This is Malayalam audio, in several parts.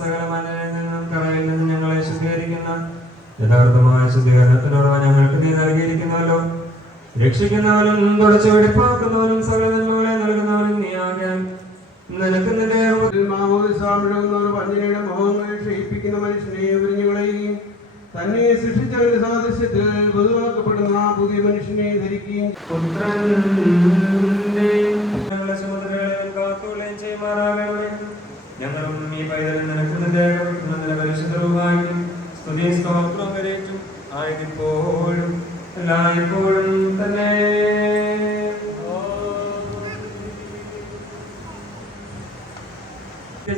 സകല മലിനതയിൽ നിന്നും കറയിൽ നിന്നും ഞങ്ങളെ ശുദ്ധീകരിക്കുന്ന യഥാർത്ഥമായ ശുദ്ധീകരണത്തിനോട് ഞങ്ങൾക്ക് നീ നൽകിയിരിക്കുന്നവല്ലോ. രക്ഷിക്കുന്നവനും തുടച്ചു വെടിപ്പാക്കുന്നവനും സകല നന്മകളെ നൽകുന്നവനും നീ ആകാൻ നിനക്ക് നിന്റെ പഞ്ഞിനയുടെ മോഹങ്ങൾ ക്ഷയിപ്പിക്കുന്ന മനുഷ്യനെ വിരിഞ്ഞുകളയുകയും തന്നെ സൃഷ്ടിച്ചവന്റെ സാദൃശ്യത്തിൽ പൊതുവാക്കപ്പെടുന്ന പുതിയ മനുഷ്യനെ ധരിക്കുകയും ഞങ്ങളുടെ ചുമതലകളെ കാക്കുകയും ചെയ്യുമാറാകണമേ. ഞങ്ങളും ഈ പൈതലിൽ നിനക്ക് നിന്റെ പരിശുദ്ധവുമായും സ്തുതി സ്തോത്രം കരേറ്റും ആയതിപ്പോഴും എല്ലായ്പ്പോഴും തന്നെ.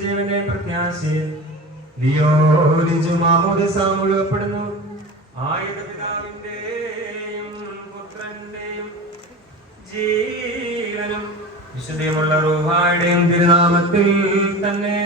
ജീവന്റെ പ്രത്യാശയിൽ മുഴുവപ്പെടുന്നു. ആയത് പിതാവിന്റെയും പുത്രന്റെയും ജീവനും വിശുദ്ധിയുമുള്ള റൂഹായുടെയും തിരുനാമത്തിൽ തന്നെ.